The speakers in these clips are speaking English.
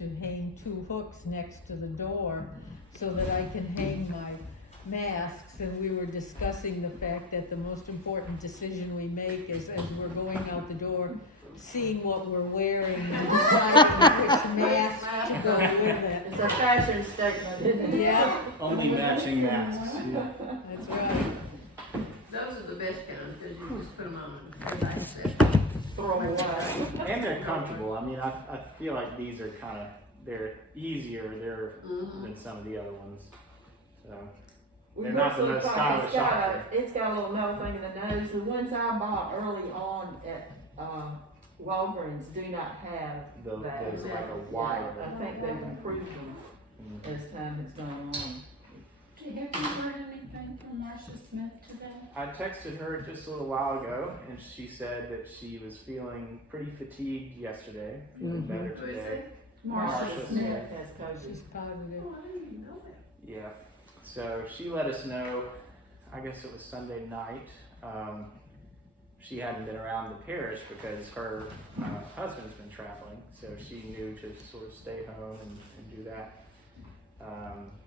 to hang 2 hooks next to the door so that I can hang my masks, and we were discussing the fact that the most important decision we make is, as we're going out the door, seeing what we're wearing and deciding which mask to go with it. It's a fashion statement, isn't it? Yeah, Only matching masks. Yeah. that's right. Those are the best kinds, because you just put them on and relax it. Throw them away. And they're comfortable. I mean, I feel like these are kind of, they're easier than some of the other ones. So they're not the most stylish option. It's got a little nose thing in the nose. The ones I bought early on at Walgreens do not have that. There's like a wire. I think they've improved them as time has gone on. Have you heard anything from Marcia Smith today? I texted her just a little while ago, and she said that she was feeling pretty fatigued yesterday, feeling better Who is today. it? Marcia Smith. Has COVID. She's positive. Oh, I didn't even know that. Yeah. So she let us know, I guess it was Sunday night. She hadn't been around the parish because her husband's been traveling, so she knew to sort of stay home and do that.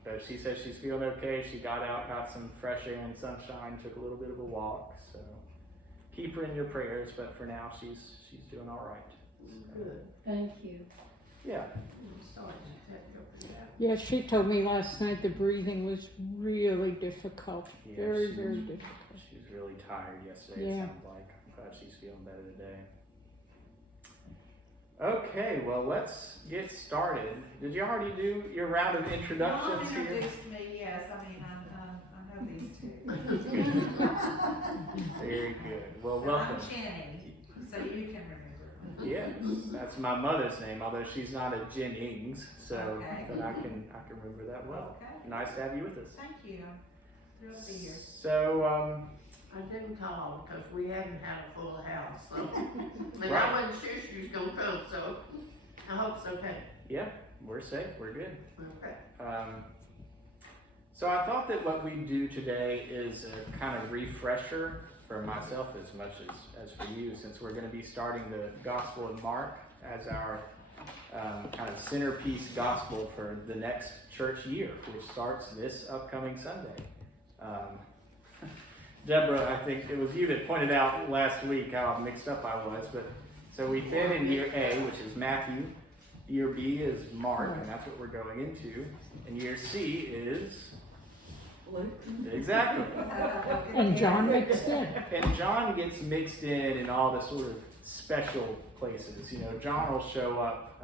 But she said she's feeling okay. She got out, got some fresh air and sunshine, took a little bit of a walk. So keep her in your prayers. But for now, she's doing all right. Good. Thank you. Yeah. I'm sorry to have to go through that. Yeah, she told me last night the breathing was really difficult. Yeah, Very she- difficult. She was really tired yesterday. Yeah. It sounds like. I'm glad she's feeling better today. Okay, well, let's get started. Did you already do your round of introductions Mom here? introduced me, yes, I mean, I know these two. Very good. Well, And welcome. I'm Jenny, so you can remember. Yes, that's my mother's name, although she's not a Jennings, so Okay. but I can remember that well. Okay, Nice to have you with us. thank you, thrilled to be here. So, I didn't call because we hadn't had a full house, so. I mean, Right. I wasn't sure she was gonna come, so I hope it's okay. yeah, we're safe, we're good. Okay. So I thought that what we do today is a kind of refresher for myself as much as for you, since we're going to be starting the Gospel of Mark as our kind of centerpiece gospel for the next church year, which starts this upcoming Sunday. Deborah, I think it was you that pointed out last week how mixed up I was, but so we've been in year A, which is Matthew, year B is Mark, and that's what we're going into, and year C is exactly. And John mixed in. And John gets mixed in all the sort of special places. You know, John will show up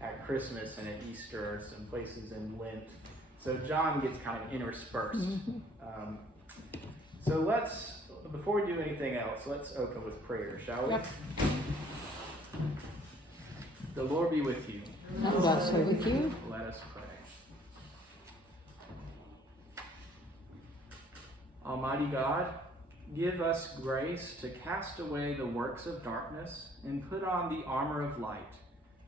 at Christmas and at Easter, or some places in Lent. So John gets kind of interspersed. So before we do anything else, let's open with prayer, shall we? Yep. The Lord be with you. And also with you. Let us pray. Almighty God, give us grace to cast away the works of darkness and put on the armor of light,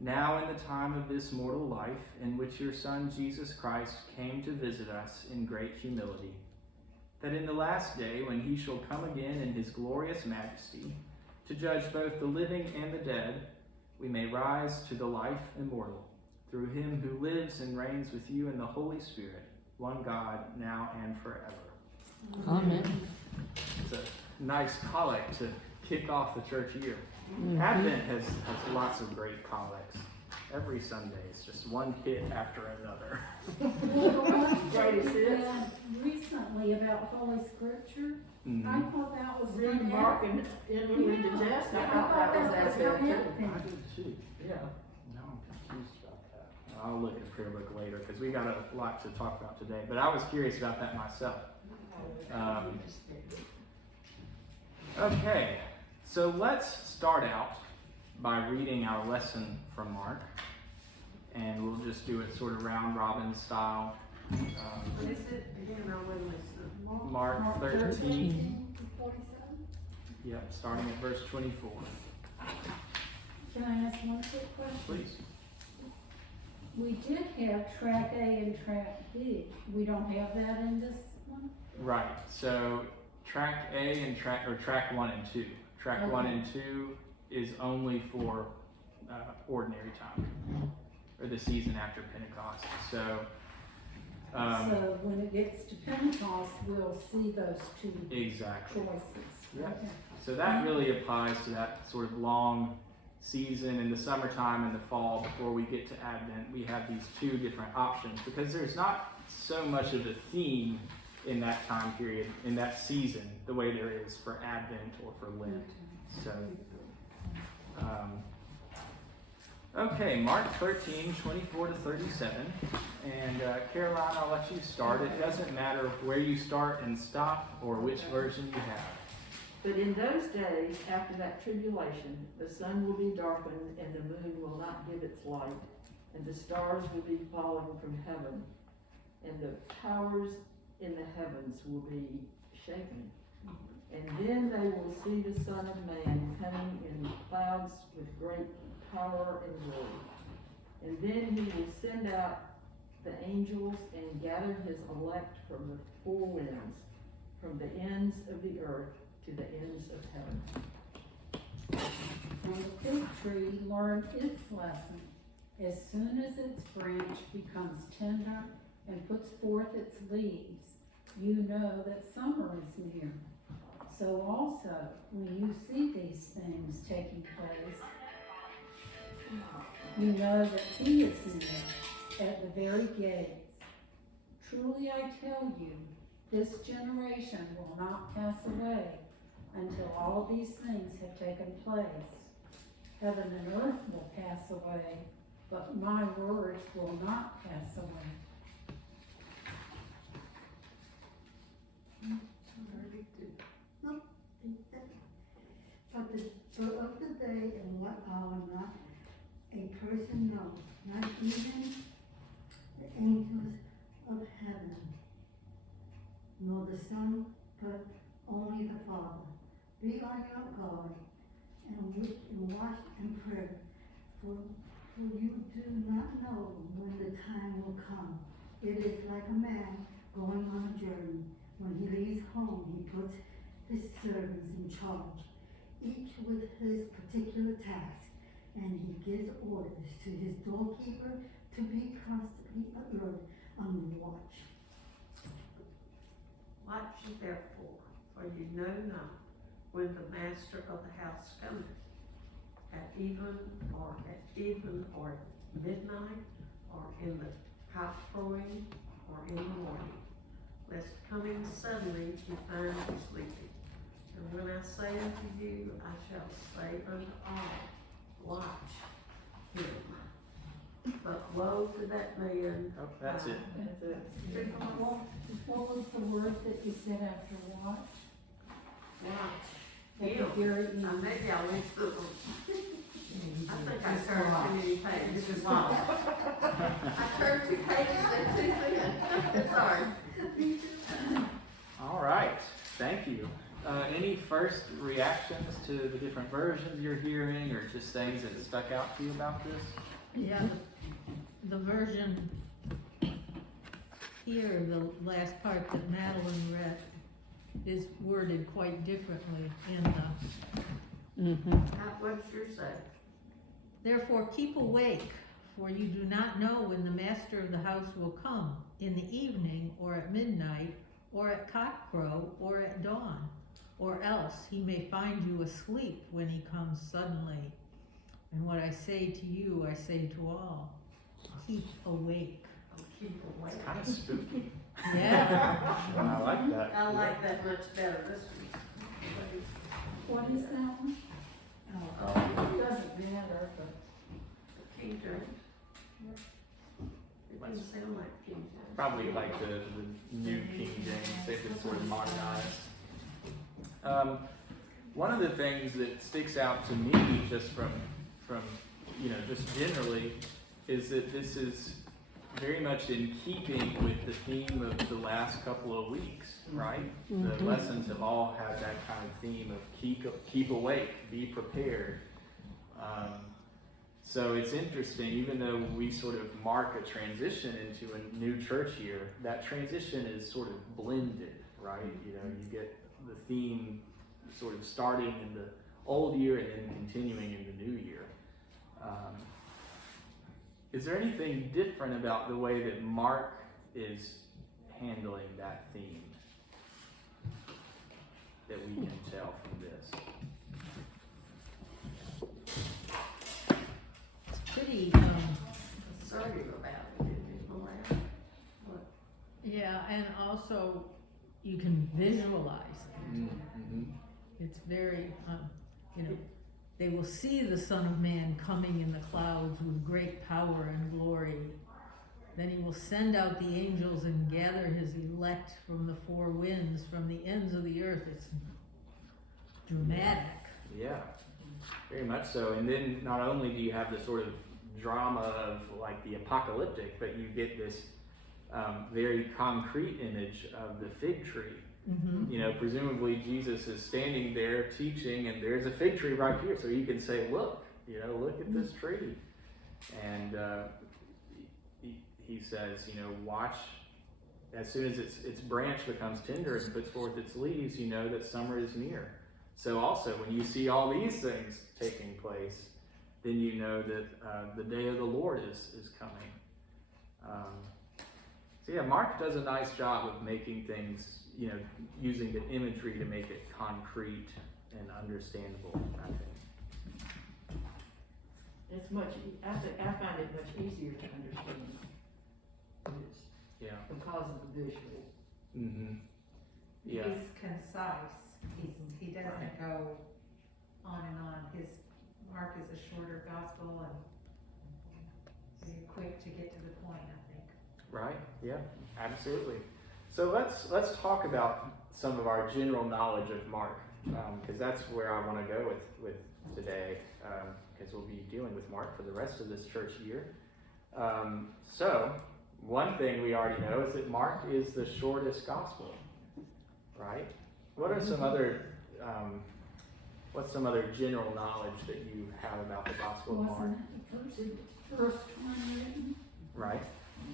now in the time of this mortal life in which your Son Jesus Christ came to visit us in great humility, that in the last day, when he shall come again in his glorious majesty, to judge both the living and the dead, we may rise to the life immortal, through him who lives and reigns with you in the Holy Spirit, one God, now and forever. Amen. It's a nice collect to kick off the church year. Advent has lots of great collects. Every Sunday is just one hit after another. Greatest hits. Recently about Holy Scripture, I Mhm. thought that was Read from Mark and inwardly digest. I thought that was as from good too. I did too. Yeah. No, I'm confused about that. I'll look at prayer book later because we got a lot to talk about today. But I was curious about that myself. Okay, so let's start out by reading our lesson from Mark, and we'll just do it sort of round robin style. Is it, again, I wasn't listening. Mark 13, 47. yep, starting at verse 24. Can I ask one quick question? Please. We did have track A and track B. We don't have that in this one? Right, so track A and track 1 and 2. Track 1 and 2 is only for ordinary time. or the season after Pentecost. So So when it gets to Pentecost, we'll see those two exactly. choices. Yeah. Okay. So that really applies to that sort of long season in the summertime and the fall before we get to Advent. We have these two different options because there's not so much of a theme in that time period, in that season, the way there is for Advent or for Lent. So, okay, Mark 13, 24 to 37. And Caroline, I'll let you start. It doesn't matter where you start and stop or which version you have. But in those days, after that tribulation, the sun will be darkened, and the moon will not give its light, and the stars will be falling from heaven, and the powers in the heavens will be shaken. And then they will see the Son of Man coming in clouds with great power and glory. And then he will send out the angels and gather his elect from the four winds, from the ends of the earth to the ends of heaven. And the fig tree learned its lesson. As soon as its branch becomes tender and puts forth its leaves, you know that summer is near. So also, when you see these things taking place, you know that he is near, at the very gates. Truly I tell you, this generation will not pass away until all these things have taken place. Heaven and earth will pass away, but my words will not pass away. But the spur of the day and what hour not a person knows, not even the angels of heaven, nor the Son, but only the Father. Be on your guard and watch and pray, for you do not know when the time will come. It is like a man going on a journey. When he leaves home, he puts his servants in charge, each with his particular task, and he gives orders to his doorkeeper to be constantly alert on the watch. Watch ye therefore, for you know not when the master of the house cometh, at even or midnight, or in the cock crowing, or in the morning, lest coming suddenly you find you sleeping. And when I say unto you, I shall say unto all, watch him. But woe to that man. Oh, that's it. That's it. What was the word that you said after watch? Watch At him. the very end. Maybe I went through them. I think I turned too many pages. I turned 2 pages and 2 thin. Sorry. All right, thank you. Any first reactions to the different versions you're hearing, or just things that stuck out to you about this? Yeah, the version here, the last part that Madeline read, is worded quite differently in the, What's your say? therefore keep awake, for you do not know when the master of the house will come, in the evening, or at midnight, or at cockcrow, or at dawn, or else he may find you asleep when he comes suddenly. And what I say to you, I say to all, keep awake. Keep awake. It's kind of spooky. Yeah. I like that. I like that much better this one. What is that one? Oh, It doesn't matter, but King James. It doesn't sound like King James. Probably like the new King James, if it's sort of modernized. One of the things that sticks out to me just from just generally, is that this is very much in keeping with the theme of the last couple of weeks, right? The lessons have all had that kind of theme of keep awake, be prepared. So it's interesting, even though we sort of mark a transition into a new church year, that transition is sort of blended, right? You get the theme sort of starting in the old year and then continuing in the new year. Is there anything different about the way that Mark is handling that theme that we can tell from this? It's pretty, Assertive about it, isn't it, Malaya? yeah, and also you can visualize it. Mm-hmm. It's very, they will see the Son of Man coming in the clouds with great power and glory. Then he will send out the angels and gather his elect from the four winds, from the ends of the earth. It's dramatic. Yeah, very much so. And then not only do you have the sort of drama of like the apocalyptic, but you get this very concrete image of the fig tree. Mm-hmm. Presumably Jesus is standing there teaching, and there's a fig tree right here, so you can say, look at this tree. And he says, watch, as soon as its branch becomes tender and puts forth its leaves, you know that summer is near. So also, when you see all these things taking place, then you know that the day of the Lord is coming. So yeah, Mark does a nice job of making things, using the imagery to make it concrete and understandable, I think. It's I find it much easier to understand this Yeah. because of the visual. Mm-hmm. Yeah. He's concise. He doesn't go on and on. Mark is a shorter gospel and very quick to get to the point, I think. Right. Yeah. Absolutely. So let's talk about some of our general knowledge of Mark, because that's where I want to go with today, because we'll be dealing with Mark for the rest of this church year. So one thing we already know is that Mark is the shortest gospel, right? What are some other what's some other general knowledge that you have about the Gospel of Mark? Wasn't the first one written? Right.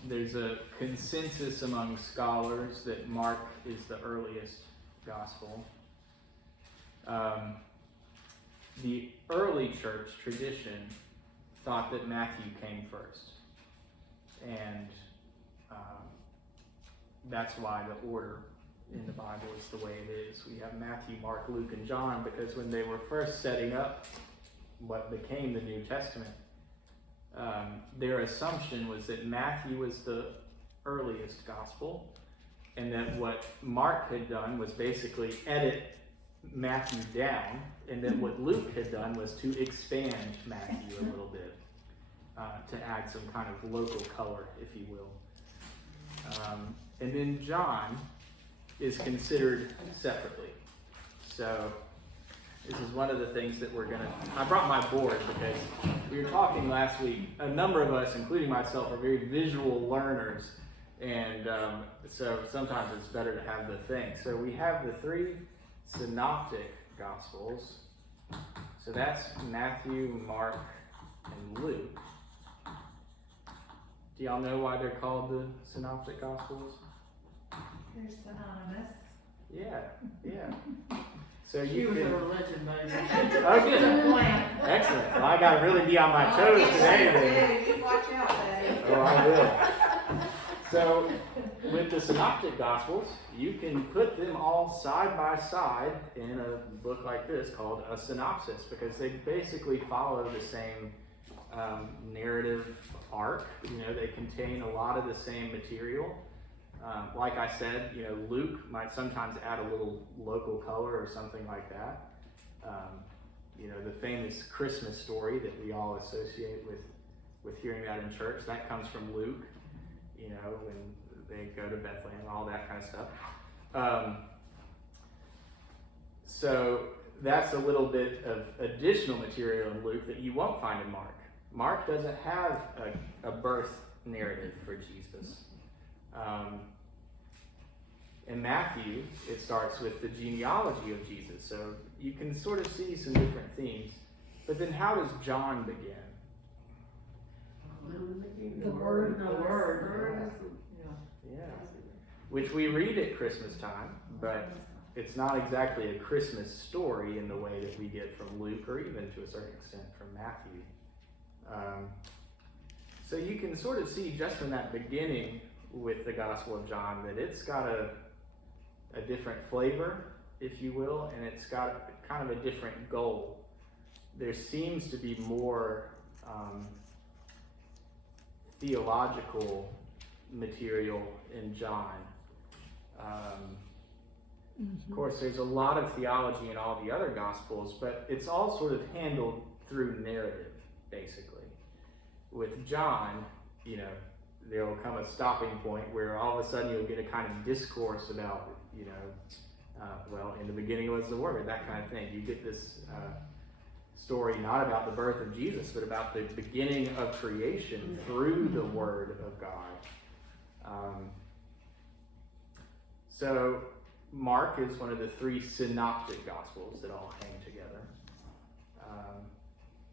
There's a consensus among scholars that Mark is the earliest gospel. The early church tradition thought that Matthew came first. And that's why the order in the Bible is the way it is. We have Matthew, Mark, Luke, and John because when they were first setting up what became the New Testament, their assumption was that Matthew was the earliest gospel, and that what Mark had done was basically edit Matthew down, and then what Luke had done was to expand Matthew a little bit, to add some kind of local color, if you will. And then John is considered separately. So this is one of the things that I brought my board because we were talking last week. A number of us, including myself, are very visual learners. And so sometimes it's better to have the thing. So we have the three synoptic gospels. So that's Matthew, Mark, and Luke. Do y'all know why they're called the synoptic gospels? They're synonymous. Yeah. So She you was a can. religion baby. Oh, good. Excellent. Well, I got to really be on my toes today. Then. You watch out, Dave. Oh, I will. So, with the synoptic gospels, you can put them all side by side in a book like this called a synopsis because they basically follow the same narrative arc. They contain a lot of the same material. Like I said, Luke might sometimes add a little local color or something like that. The famous Christmas story that we all associate with hearing that in church, that comes from Luke, when they go to Bethlehem and all that kind of stuff. So that's a little bit of additional material in Luke that you won't find in Mark. Mark doesn't have a birth narrative for Jesus. In Matthew, it starts with the genealogy of Jesus, so you can sort of see some different themes. But then how does John begin? The word. The word. Yeah. Which we read at Christmas time, but it's not exactly a Christmas story in the way that we get from Luke or even to a certain extent from Matthew. So you can sort of see just in that beginning with the Gospel of John that it's got a different flavor, if you will, and it's got kind of a different goal. There seems to be more theological material in John. Of course, there's a lot of theology in all the other Gospels, but it's all sort of handled through narrative, basically. With John, you know, there will come a stopping point where all of a sudden you'll get a kind of discourse about, you know, well, in the beginning was the Word, that kind of thing. You get this story not about the birth of Jesus, but about the beginning of creation through the Word of God. So Mark is one of the 3 synoptic Gospels that all hang together.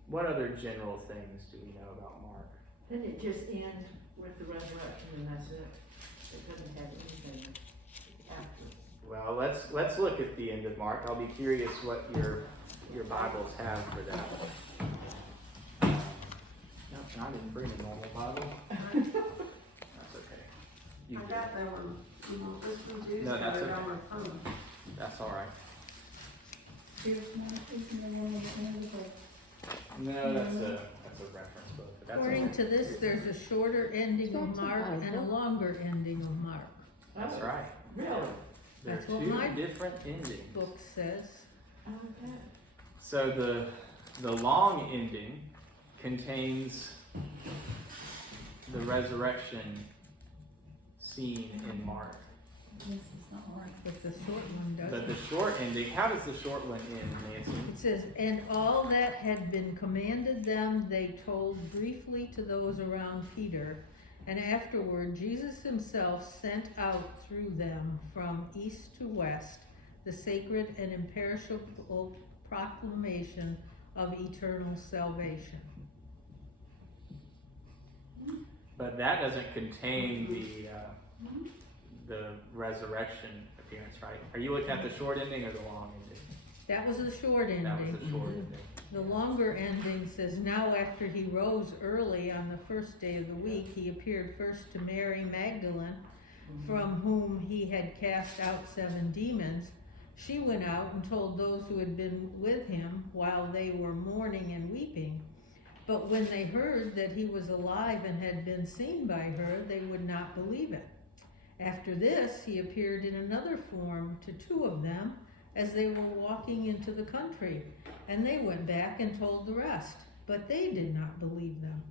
What other general things do we know about Mark? Didn't it just end with the resurrection and that's it? It doesn't have anything after. Well, let's look at the end of Mark. I'll be curious what your Bibles have for that. No, I didn't bring a normal Bible. That's okay. You I did. got that one. You want this one too? No, that's So they're okay. on my phone. That's all right. Here's Mark, isn't the one at the end of the book? No, that's a reference book. But that's According okay. to this, there's a shorter ending of Mark and a longer ending of Mark. That's right. Really? There are That's what 2 my different endings. Book says. Okay. So the long ending contains the resurrection scene in Mark. This is not right. But the short one But doesn't. the short ending, how does the short one end, Nancy? It says, and all that had been commanded them, they told briefly to those around Peter. And afterward, Jesus himself sent out through them from east to west the sacred and imperishable proclamation of eternal salvation. But that doesn't contain the resurrection appearance, right? Are you looking at the short ending or the long ending? That was the short ending. That was the short ending. The longer ending says, now after he rose early on the first day of the week, he appeared first to Mary Magdalene, from whom he had cast out 7 demons. She went out and told those who had been with him while they were mourning and weeping. But when they heard that he was alive and had been seen by her, they would not believe it. After this, he appeared in another form to 2 of them as they were walking into the country, and they went back and told the rest, but they did not believe them.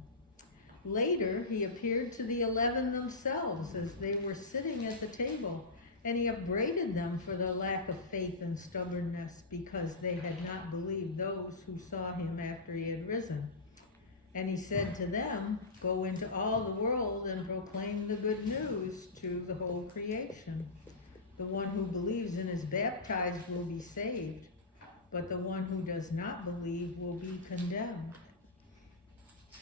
Later, he appeared to the 11 themselves as they were sitting at the table, and he upbraided them for their lack of faith and stubbornness, because they had not believed those who saw him after he had risen. And he said to them, go into all the world and proclaim the good news to the whole creation. The one who believes and is baptized will be saved, but the one who does not believe will be condemned.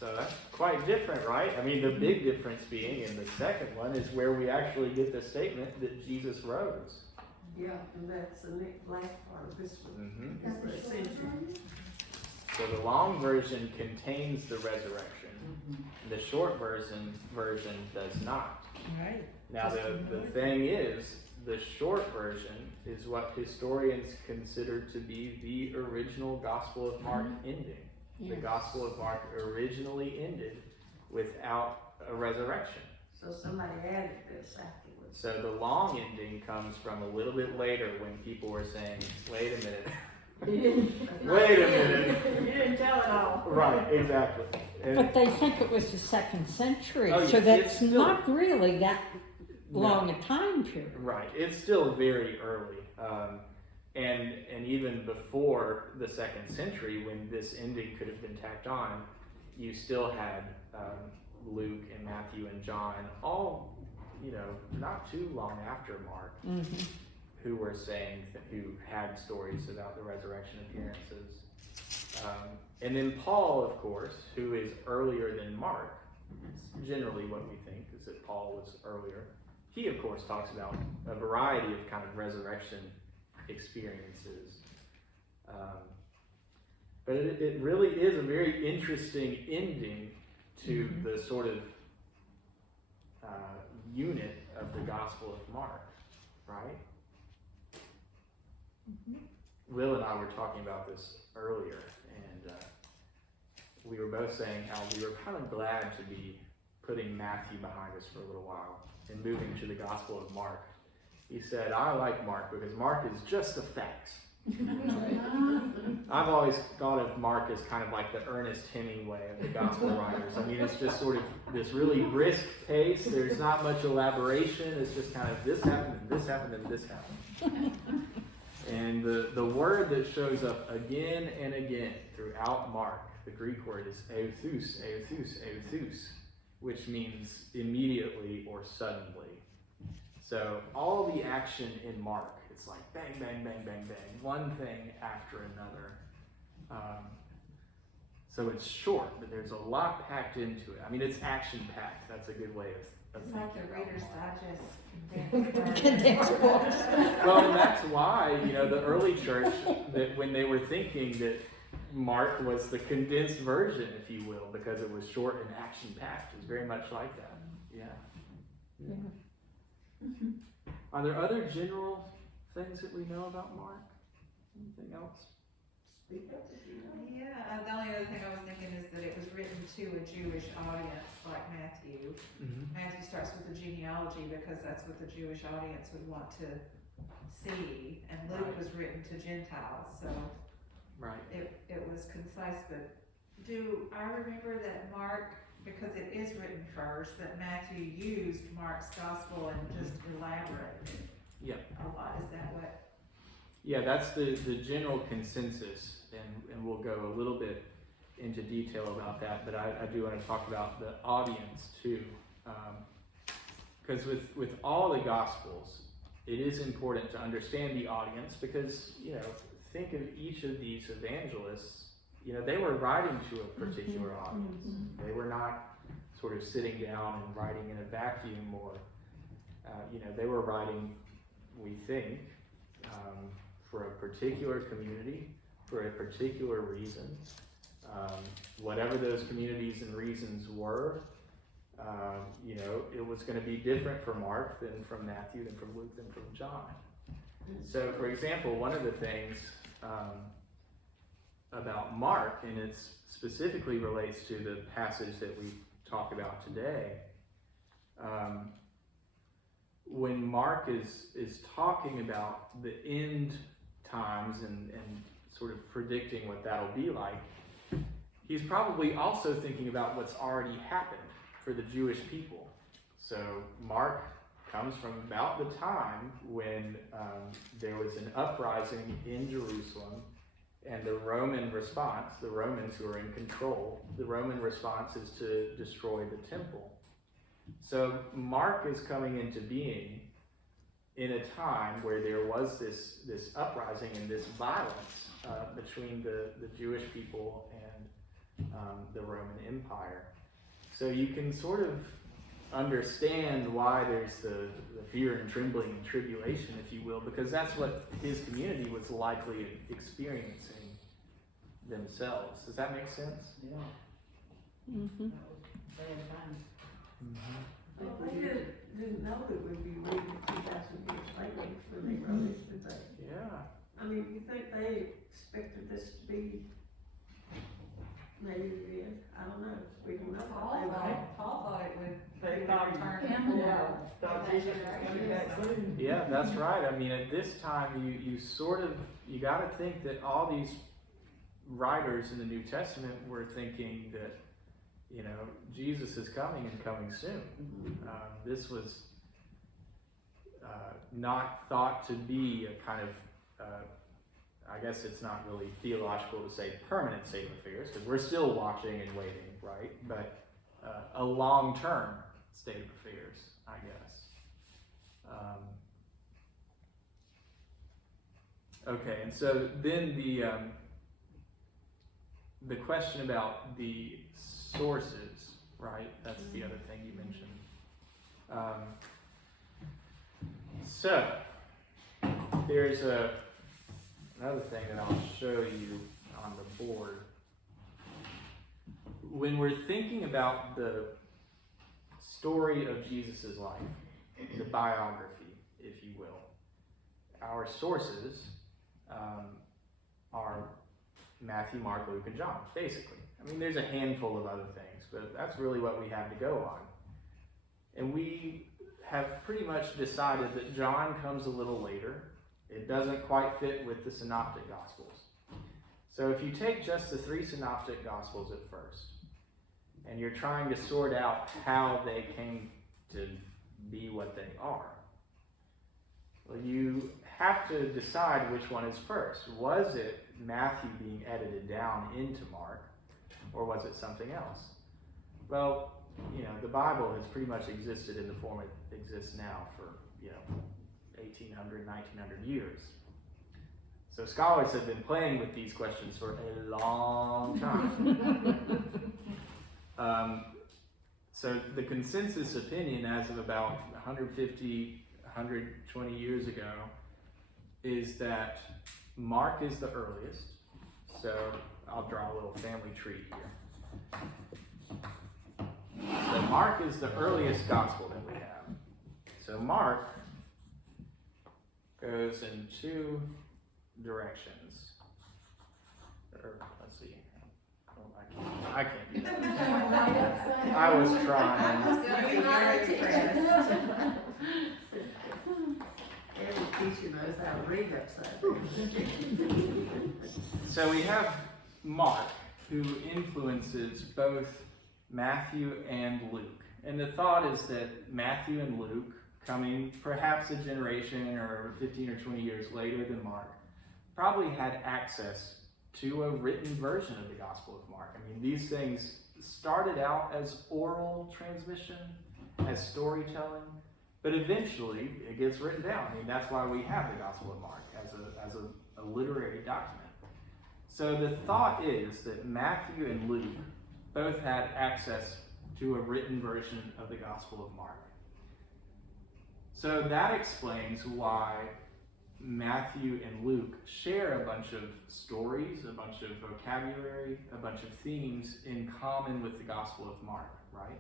So that's quite different, right? I mean, the big difference being in the second one is where we actually get the statement that Jesus rose. Yeah, and that's the next last part of this one. Mm-hmm. That's the short version? So the long version contains the resurrection. The short version does not. Right? Now the thing is, the short version is what historians consider to be the original Gospel of Mark ending. The Gospel of Mark originally ended without a resurrection. So somebody added this afterwards. So the long ending comes from a little bit later when people were saying, wait a minute. Wait a minute. You didn't tell it all. Right, exactly. And But they think it was the 2nd century, Oh, so yes, that's it's still- not really that no. long a time period. Right, it's still very early, and even before the 2nd century, when this ending could have been tacked on, you still had Luke and Matthew and John, all, not too long after Mark, Mm-hmm. who were saying who had stories about the resurrection appearances, and then Paul, of course, who is earlier than Mark. Generally, what we think is that Paul was earlier. He, of course, talks about a variety of kind of resurrection experiences. But it really is a very interesting ending to the sort of unit of the Gospel of Mark, right? Will and I were talking about this earlier, and we were both saying how we were kind of glad to be putting Matthew behind us for a little while and moving to the Gospel of Mark. He said, I like Mark because Mark is just the facts. I've always thought of Mark as kind of like the Ernest Hemingway of the Gospel writers. I mean, it's just sort of this really brisk pace. There's not much elaboration. It's just kind of this happened, and this happened, and this happened. And the word that shows up again and again throughout Mark, the Greek word is euthus, euthus, euthus, which means immediately or suddenly. So all the action in Mark, it's like bang, bang, bang, bang, bang, one thing after another. So it's short, but there's a lot packed into it. I mean, it's action-packed. That's a good way of It's like thinking the about Reader's Mark. Digest. Condensed books. Well, and that's why, the early church, that when they were thinking that Mark was the condensed version, if you will, because it was short and action-packed. It was very much like that. Yeah. Are there other general things that we know about Mark? Anything else? Speak up if you know. Yeah, the only other thing I was thinking is that it was written to a Jewish audience like Matthew. Matthew starts with the genealogy because that's what the Jewish audience would want to see, and Luke was written to Gentiles, so Right. it was concise. But do I remember that Mark, because it is written first, that Matthew used Mark's gospel and just elaborated a lot? Is that what? Yeah, that's the general consensus, and we'll go a little bit into detail about that, but I do want to talk about the audience too. Because with all the Gospels, it is important to understand the audience because, think of each of these evangelists, they were writing to a particular audience. They were not sort of sitting down and writing in a vacuum or, they were writing, we think, for a particular community, for a particular reason. Whatever those communities and reasons were, it was going to be different for Mark than from Matthew, than from Luke, than from John. So, for example, one of the things about Mark, and it specifically relates to the passage that we talk about today, when Mark is talking about the end times and sort of predicting what that'll be like, he's probably also thinking about what's already happened for the Jewish people. So Mark comes from about the time when there was an uprising in Jerusalem, and the Roman response, the Romans who are in control, the Roman response is to destroy the temple. So Mark is coming into being in a time where there was this uprising and this violence between the Jewish people and the Roman Empire. So you can sort of understand why there's the fear and trembling and tribulation, if you will, because that's what his community was likely experiencing themselves. Does that make sense? Yeah. Mm-hmm. Well, they didn't know that we'd be reading it 2,000 years later when they wrote it, did they? Yeah. I mean, you think they expected this to be, maybe it is, I don't know, we don't know what they wrote. Paul thought it would. They thought Jesus was coming back soon. Yeah, that's right. I mean, at this time, you got to think that all these writers in the New Testament were thinking that, Jesus is coming and coming soon. This was not thought to be a kind of, I guess it's not really theological to say permanent state of affairs, because we're still watching and waiting, right? But a long-term state of affairs, I guess. Okay, and so then the question about the sources, right? That's the other thing you mentioned. So there's another thing that I'll show you on the board. when we're thinking about the story of Jesus' life, the biography, if you will, our sources are Matthew, Mark, Luke, and John, basically. I mean, there's a handful of other things, but that's really what we have to go on. And we have pretty much decided that John comes a little later. It doesn't quite fit with the Synoptic Gospels. So if you take just the 3 Synoptic Gospels at first, and you're trying to sort out how they came to be what they are, well, you have to decide which one is first. Was it Matthew being edited down into Mark, or was it something else? Well, the Bible has pretty much existed in the form it exists now for, 1800, 1900 years. So scholars have been playing with these questions for a long time. So the consensus opinion as of about 150, 120 years ago is that Mark is the earliest. So I'll draw a little family tree here. So Mark is the earliest gospel that we have. So Mark goes in 2 directions. Or, let's see. Oh, I can't do that. I was trying. Every teacher knows how to read upside down. So we have Mark, who influences both Matthew and Luke. And the thought is that Matthew and Luke, coming perhaps a generation or 15 or 20 years later than Mark, probably had access to a written version of the Gospel of Mark. I mean, these things started out as oral transmission, as storytelling, but eventually it gets written down. I mean, that's why we have the Gospel of Mark as a literary document. So the thought is that Matthew and Luke both had access to a written version of the Gospel of Mark. So that explains why Matthew and Luke share a bunch of stories, a bunch of vocabulary, a bunch of themes in common with the Gospel of Mark, right?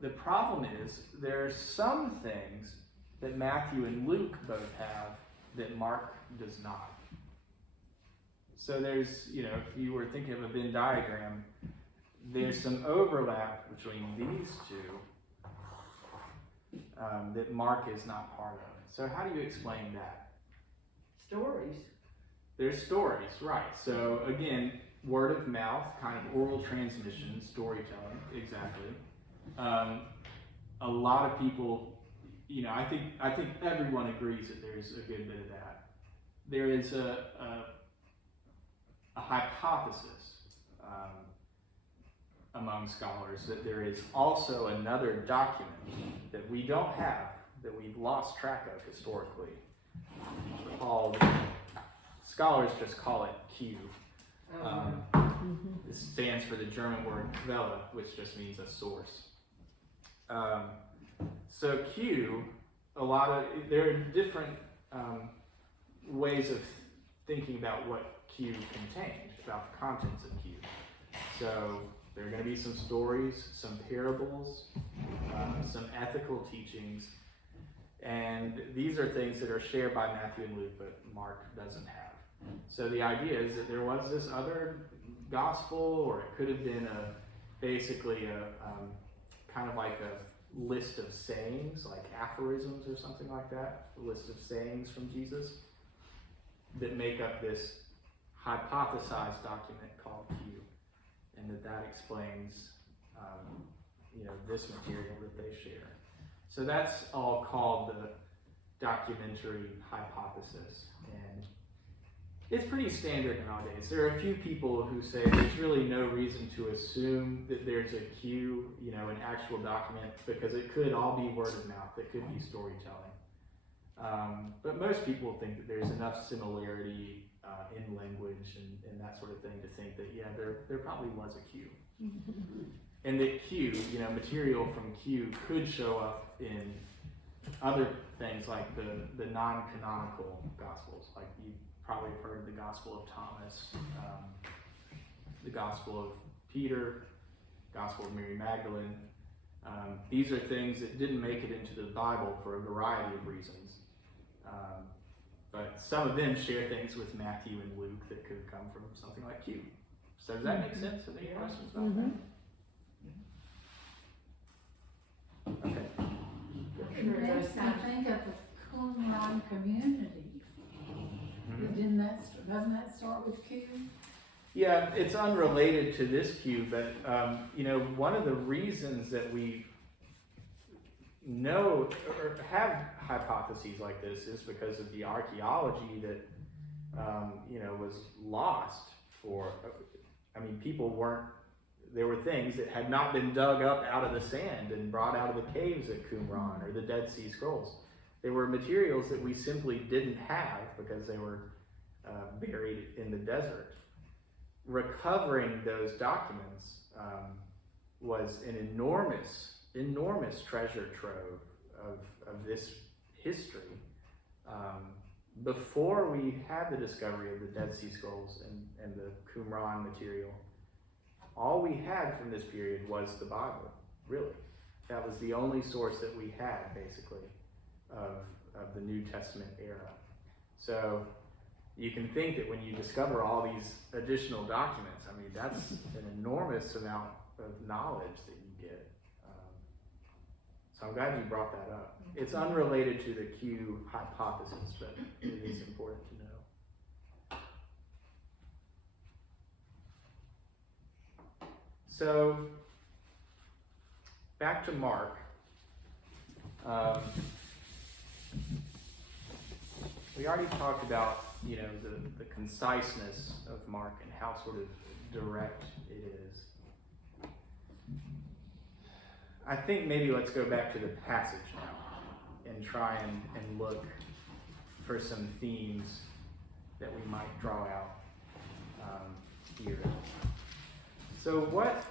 The problem is there are some things that Matthew and Luke both have that Mark does not. So there's, if you were thinking of a Venn diagram, there's some overlap between these 2 that Mark is not part of. So how do you explain that? Stories. There's stories, right. So again, word of mouth, kind of oral transmission, storytelling, exactly. A lot of people, I think everyone agrees that there's a good bit of that. There is a hypothesis among scholars that there is also another document that we don't have, that we've lost track of historically, called, scholars just call it Q. This stands for the German word Quelle, which just means a source. So Q, there are different ways of thinking about what Q contained, about the contents of Q. So there are going to be some stories, some parables, some ethical teachings, and these are things that are shared by Matthew and Luke, but Mark doesn't have. So the idea is that there was this other gospel, or it could have been basically kind of like a list of sayings, like aphorisms or something like that, a list of sayings from Jesus that make up this hypothesized document called Q, and that explains this material that they share. So that's all called the documentary hypothesis, and it's pretty standard nowadays. There are a few people who say there's really no reason to assume that there's a Q, an actual document, because it could all be word of mouth, it could be storytelling. But most people think that there's enough similarity in language and that sort of thing to think that, there probably was a Q. And that Q, material from Q could show up in other things like the non-canonical Gospels. Like you probably have heard the Gospel of Thomas, the Gospel of Peter, Gospel of Mary Magdalene. These are things that didn't make it into the Bible for a variety of reasons. But some of them share things with Matthew and Luke that could come from something like Q. So does that make sense? Are there any questions about that? Okay. It makes me think of the Qumran community. Doesn't that start with Q? Yeah, it's unrelated to this Q, but one of the reasons that we know or have hypotheses like this is because of the archaeology that was lost for. People weren't. There were things that had not been dug up out of the sand and brought out of the caves at Qumran or the Dead Sea Scrolls. There were materials that we simply didn't have because they were buried in the desert. Recovering those documents was an enormous treasure trove of this history. Before we had the discovery of the Dead Sea Scrolls and the Qumran material, all we had from this period was the Bible, really. That was the only source that we had, basically, of the New Testament era. So you can think that when you discover all these additional documents, that's an enormous amount of knowledge that you get. So I'm glad you brought that up. It's unrelated to the Q hypothesis, but it is important to know. So, back to Mark. We already talked about, the conciseness of Mark and how sort of direct it is. I think maybe let's go back to the passage now and try and look for some themes that we might draw out here. So what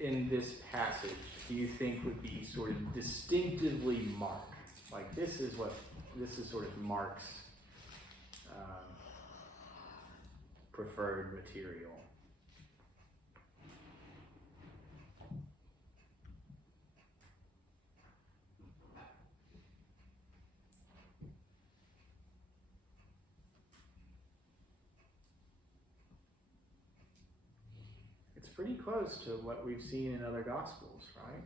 in this passage do you think would be sort of distinctively Mark? Like this is sort of Mark's preferred material. It's pretty close to what we've seen in other Gospels, right?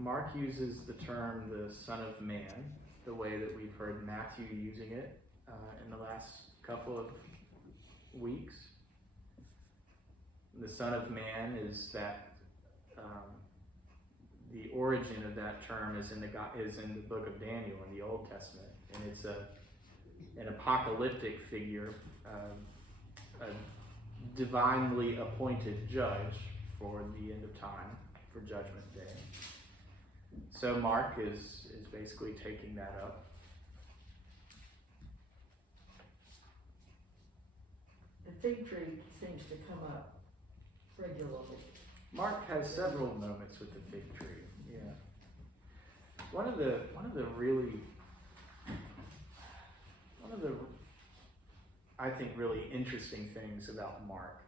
Mark uses the term the Son of Man, the way that we've heard Matthew using it in the last couple of weeks. The Son of Man is that the origin of that term is in the book of Daniel in the Old Testament, and it's an apocalyptic figure, a divinely appointed judge for the end of time, for Judgment Day. So Mark is basically taking that up. The fig tree seems to come up regularly. Mark has several moments with the fig tree. Yeah. One of the I think really interesting things about Mark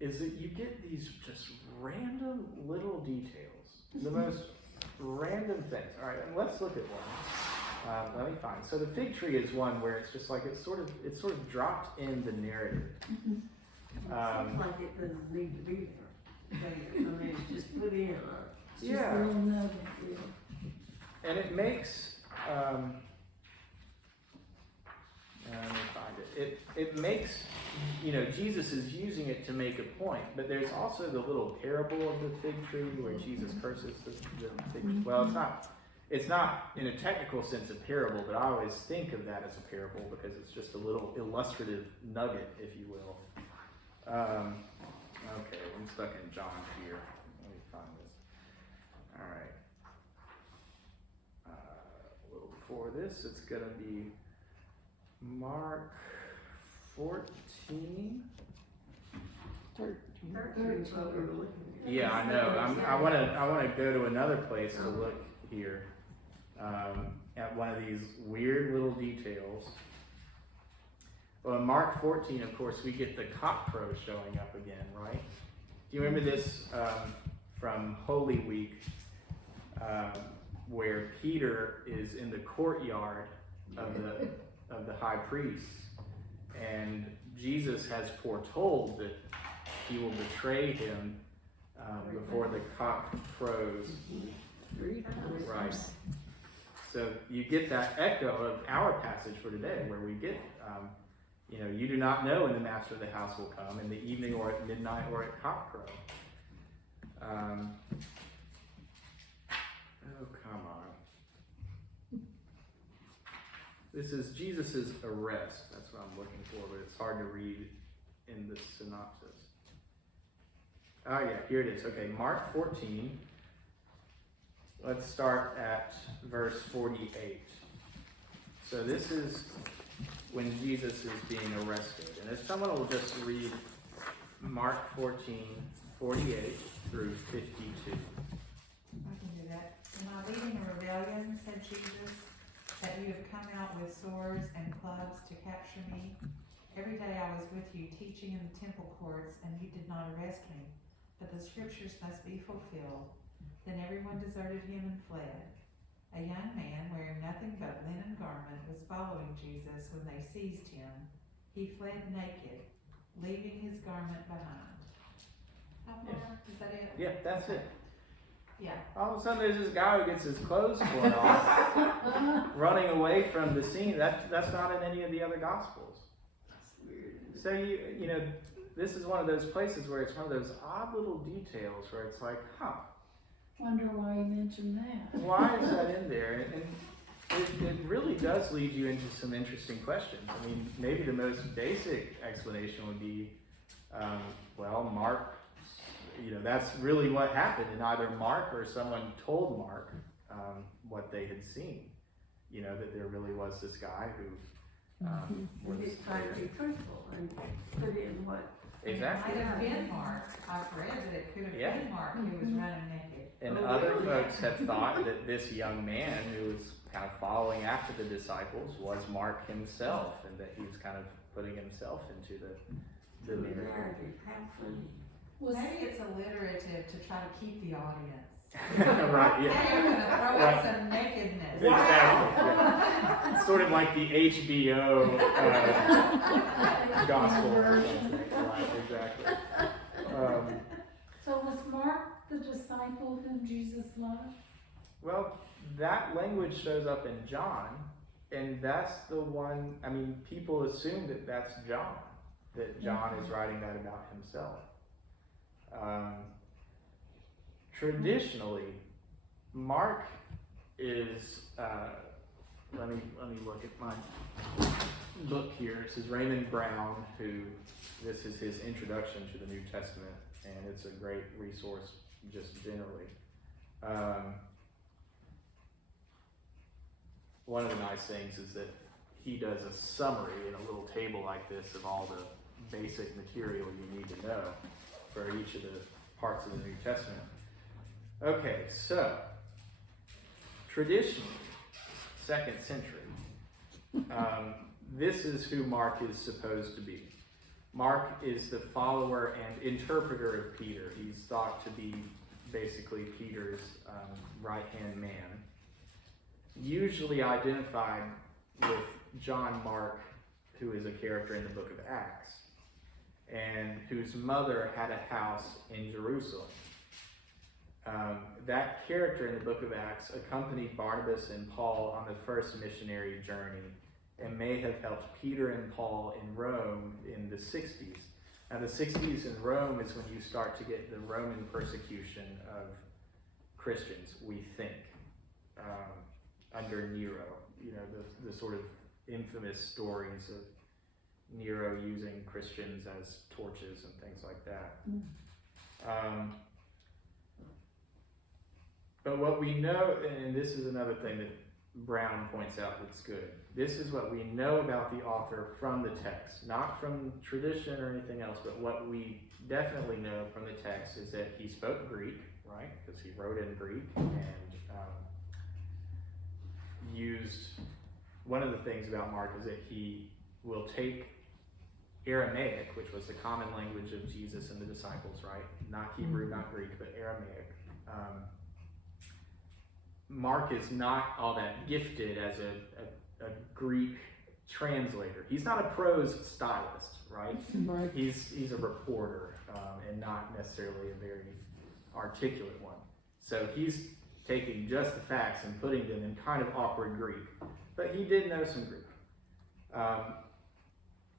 is that you get these just random little details, the most random things. All right, and let's look at one. Let me find. So the fig tree is one where it's just like it's sort of dropped in the narrative. Seems like it doesn't need to be there. It's just put in. It's just a little nugget, really. And it makes let me find it. It makes, Jesus is using it to make a point, but there's also the little parable of the fig tree where Jesus curses the fig tree. Well, it's not in a technical sense a parable, but I always think of that as a parable because it's just a little illustrative nugget, if you will. Okay, I'm stuck in John here. Let me find this. All right. A little before this, it's going to be Mark 14. 13 is what we're looking at. Yeah, I know. I want to go to another place to look here. at one of these weird little details. Well, in Mark 14, of course, we get the cockcrow showing up again, right? Do you remember this from Holy Week, where Peter is in the courtyard of the high priest, and Jesus has foretold that he will betray him before the cock crows. Right. So you get that echo of our passage for today, where we get, you do not know when the master of the house will come, in the evening or at midnight or at cockcrow. Oh, come on. This is Jesus' arrest. That's what I'm looking for, but it's hard to read in the synopsis. Oh yeah, here it is. Okay, Mark 14. Let's start at verse 48. So this is when Jesus is being arrested. And if someone will just read Mark 14, 48 through 52. I can do that. Am I leading a rebellion, said Jesus, that you have come out with swords and clubs to capture me? Every day I was with you teaching in the temple courts, and you did not arrest me. But the scriptures must be fulfilled. Then everyone deserted him and fled. A young man wearing nothing but linen garment was following Jesus when they seized him. He fled naked, leaving his garment behind. How far? Is that it? Yeah, that's it. Yeah. All of a sudden there's this guy who gets his clothes torn off, running away from the scene. That's not in any of the other Gospels. So you know, this is one of those places where it's one of those odd little details where it's like, Wonder why you mentioned that. why is that in there? And it really does lead you into some interesting questions. I mean, maybe the most basic explanation would be, Mark, that's really what happened. And either Mark or someone told Mark what they had seen. That there really was this guy who was He's trying to be truthful and put in what. exactly. It might have been Mark. I've read that it could have Yeah. been Mark who was running naked. And other folks have thought that this young man who was kind of following after the disciples was Mark himself, and that he was kind of putting himself into the narrative. How funny. Maybe it's alliterative to try to keep the audience. Right, yeah. Hey, I'm gonna throw Right. in some nakedness. Exactly. Yeah. It's sort of like the HBO gospel or something. Right, exactly. So was Mark the disciple whom Jesus loved? Well, that language shows up in John, and that's the one, people assume that that's John, that John is writing that about himself. Traditionally, Mark is, let me look at my book here. This is Raymond Brown, this is his introduction to the New Testament, and it's a great resource just generally. One of the nice things is that he does a summary in a little table like this of all the basic material you need to know for each of the parts of the New Testament. Okay, so traditionally, 2nd century, this is who Mark is supposed to be. Mark is the follower and interpreter of Peter. He's thought to be basically Peter's right-hand man, usually identified with John Mark, who is a character in the book of Acts, and whose mother had a house in Jerusalem. That character in the book of Acts accompanied Barnabas and Paul on the first missionary journey and may have helped Peter and Paul in Rome in the 60s. Now the 60s in Rome is when you start to get the Roman persecution of Christians, we think, under Nero. The sort of infamous stories of Nero using Christians as torches and things like that. But what we know, and this is another thing that Brown points out that's good, this is what we know about the author from the text, not from tradition or anything else, but what we definitely know from the text is that he spoke Greek, right? Because he wrote in Greek, and one of the things about Mark is that he will take Aramaic, which was the common language of Jesus and the disciples, right? Not Hebrew, not Greek, but Aramaic. Mark is not all that gifted as a Greek translator. He's not a prose stylist, right? Right. He's a reporter, and not necessarily a very articulate one. So he's taking just the facts and putting them in kind of awkward Greek. But he did know some Greek.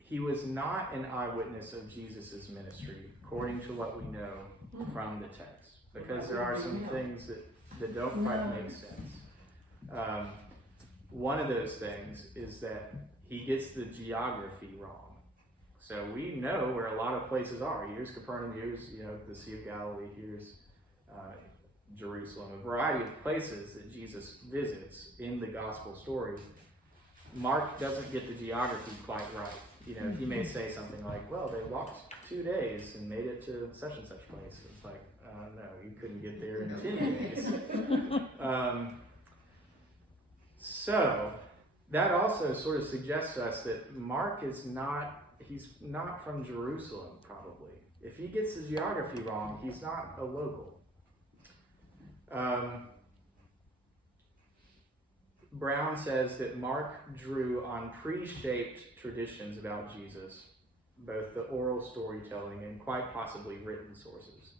He was not an eyewitness of Jesus' ministry, according to what we know from the text, because there are some things that don't quite make sense. One of those things is that he gets the geography wrong. So we know where a lot of places are. Here's Capernaum, here's the Sea of Galilee, here's Jerusalem, a variety of places that Jesus visits in the gospel story. Mark doesn't get the geography quite right. He may say something like, well, they walked 2 days and made it to such and such place. It's like, no, you couldn't get there in 10 days. So that also sort of suggests to us that Mark he's not from Jerusalem, probably. If he gets the geography wrong, he's not a local. Brown says that Mark drew on pre-shaped traditions about Jesus, both the oral storytelling and quite possibly written sources,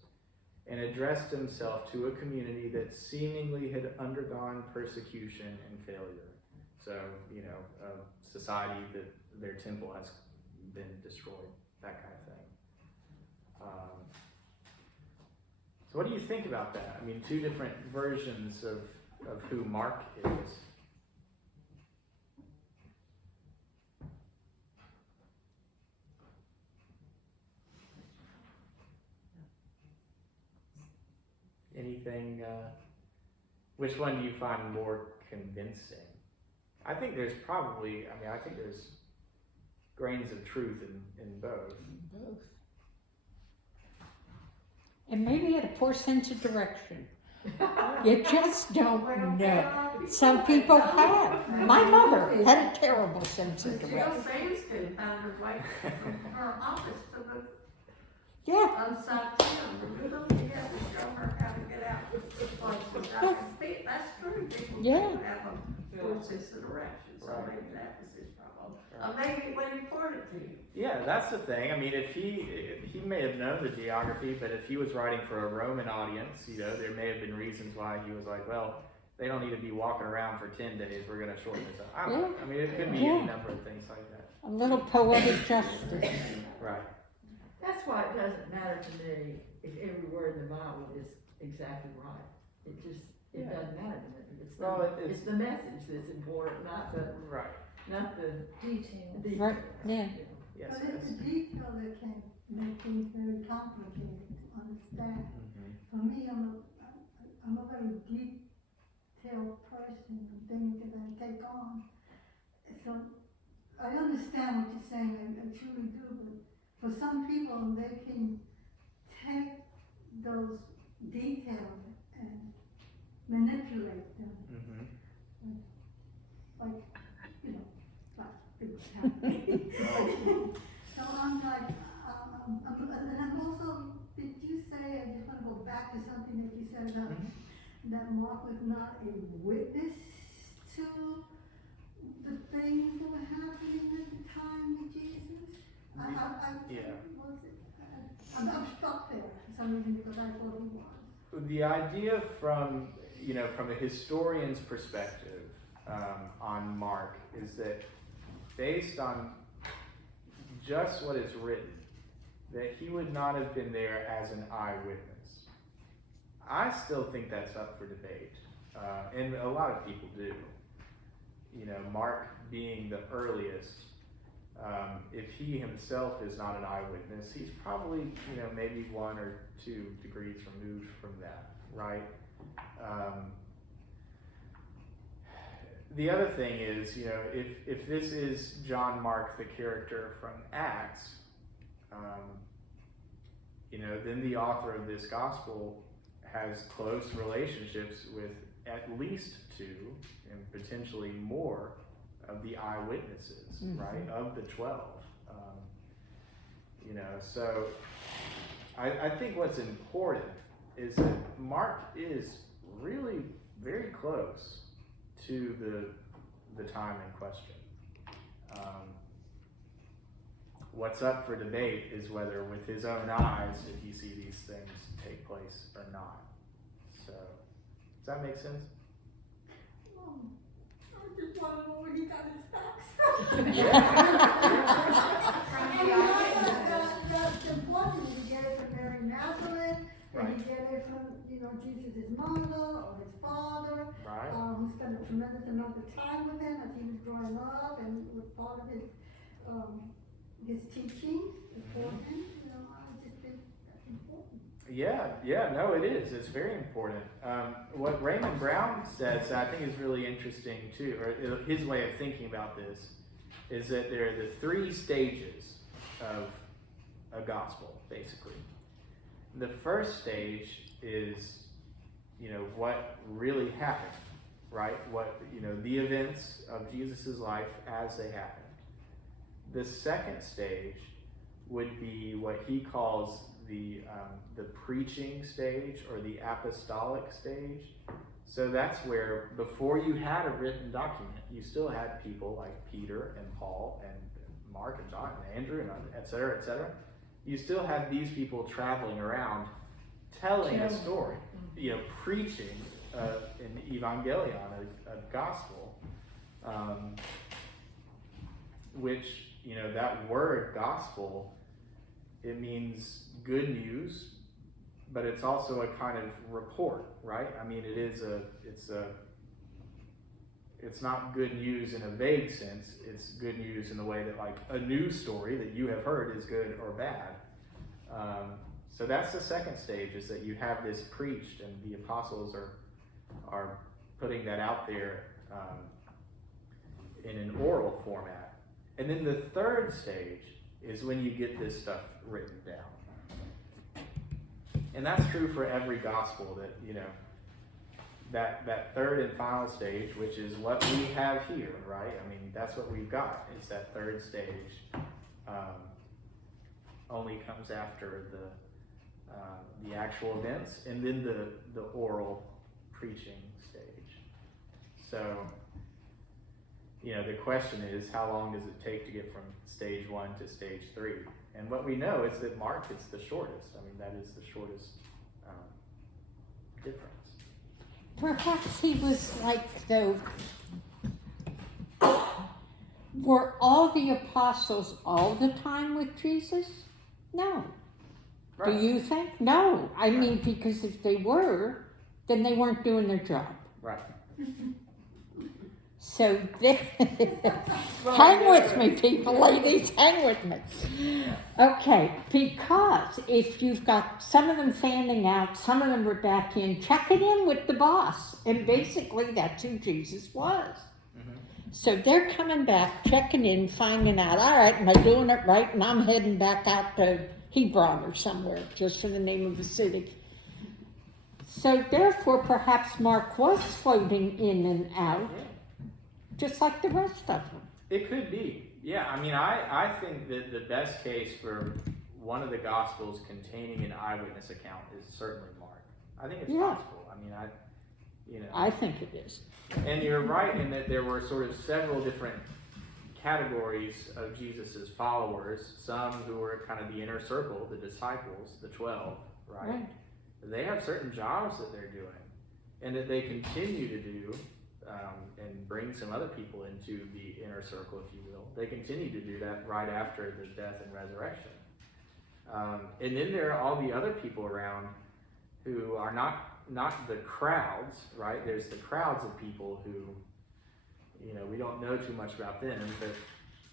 and addressed himself to a community that seemingly had undergone persecution and failure. So, a society that their temple has been destroyed, that kind of thing. So what do you think about that? I mean, two different versions of who Mark is. Anything, which one do you find more convincing? I think there's grains of truth in both. Both. And maybe had a poor sense of direction. You just don't know. Some people have. My mother had a terrible sense of Jill direction. Sandston found her way from her office to the Yeah. upside down. Remember, we had to show her how to get out. Like, that's true. People Yeah. do have a poor sense of direction, so Right. maybe that was his problem. Maybe when he poured it to you. Yeah, that's the thing. I mean, if he may have known the geography, but if he was writing for a Roman audience, there may have been reasons why he was like, well, they don't need to be walking around for 10 days. We're going to shorten this up. I don't know. I mean, it could be any number of things like that. A little poetic justice. Right. That's why it doesn't matter to me if every word in the Bible is exactly right. It doesn't matter to me. It's the message that's important, not the Details. details. Right, yeah. Yes. But it's the detail that can make things very complicated to understand. Mm-hmm. For me, I'm a very detailed person, things that I take on. So I understand what you're saying, I truly do, but for some people, they can take those details and manipulate them. Mm-hmm. Like, it was happening. So I'm like, and I'm also, did you say, I just want to go back to something that you said about that Mark was not a witness to the things that were happening at the time with Jesus? I'm stuck there for some reason because I thought he was. The idea from a historian's perspective on Mark is that based on just what is written, that he would not have been there as an eyewitness. I still think that's up for debate, and a lot of people do. Mark being the earliest, if he himself is not an eyewitness, he's probably, maybe 1 or 2 degrees removed from that, right? The other thing is, if this is John Mark, the character from Acts, then the author of this gospel has close relationships with at least 2 and potentially more of the eyewitnesses, right, of the 12. So I think what's important is that Mark is really very close to the time in question. What's up for debate is whether with his own eyes did he see these things take place or not. So, does that make sense? I just want to know where he got his facts from. That's important. Did he get it from Mary Magdalene? Did he get it from, Jesus' mother or his father? Right. Who spent a tremendous amount of time with him as he was growing up and was part of his teaching before him. I just think that's important. Yeah, no, it is. It's very important. What Raymond Brown says, I think is really interesting too, or his way of thinking about this, is that there are the 3 stages of a gospel, basically. The first stage is, what really happened, right? What, the events of Jesus' life as they happened. The second stage would be what he calls the preaching stage or the apostolic stage. So that's where before you had a written document, you still had people like Peter and Paul and Mark and John and Andrew and et cetera, et cetera. You still had these people traveling around telling a story, preaching an evangelion, a gospel, which, that word gospel, it means good news, but it's also a kind of report, right? I mean, it's not good news in a vague sense. It's good news in the way that, like, a news story that you have heard is good or bad. So that's the second stage, is that you have this preached, and the apostles are putting that out there in an oral format. And then the third stage is when you get this stuff written down. And that's true for every gospel, that that third and final stage, which is what we have here, right? I mean, that's what we've got. It's that third stage. Only comes after the actual events, and then the oral preaching stage. So, the question is, how long does it take to get from stage 1 to stage 3? And what we know is that Mark is the shortest. I mean, that is the shortest difference. Perhaps he was like were all the apostles all the time with Jesus? No. Right. Do you think? No. I mean, because if they were, then they weren't doing their job. Right. So hang with me, people, ladies, hang with me. Okay, because if you've got some of them fanning out, some of them were back in, check it in with the boss. And basically that's who Jesus was. So they're coming back, checking in, finding out, all right, am I doing it right? And I'm heading back out to Hebron or somewhere, just for the name of the city. So therefore, perhaps Mark was floating in and out, just like the rest of them. It could be. Yeah, I mean, I think that the best case for one of the Gospels containing an eyewitness account is certainly Mark. I think it's possible. I mean, I think it is. And you're right in that there were sort of several different categories of Jesus's followers. Some who were kind of the inner circle, the disciples, the 12, right? They have certain jobs that they're doing, and that they continue to do, and bring some other people into the inner circle, if you will. They continue to do that right after the death and resurrection. And then there are all the other people around who are not the crowds, right? There's the crowds of people who, we don't know too much about them, but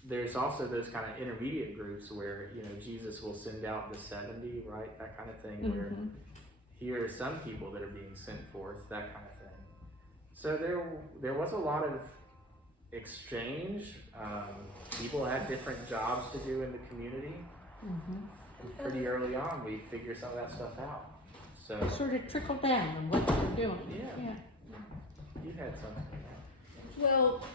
there's also those kind of intermediate groups where, Jesus will send out the 70, right? That kind of thing, where here are some people that are being sent forth, that kind of thing. So there was a lot of exchange. People had different jobs to do in the community. And pretty early on, we figured some of that stuff out. So Sort of trickle down on what they're doing. Yeah. You had something. Well,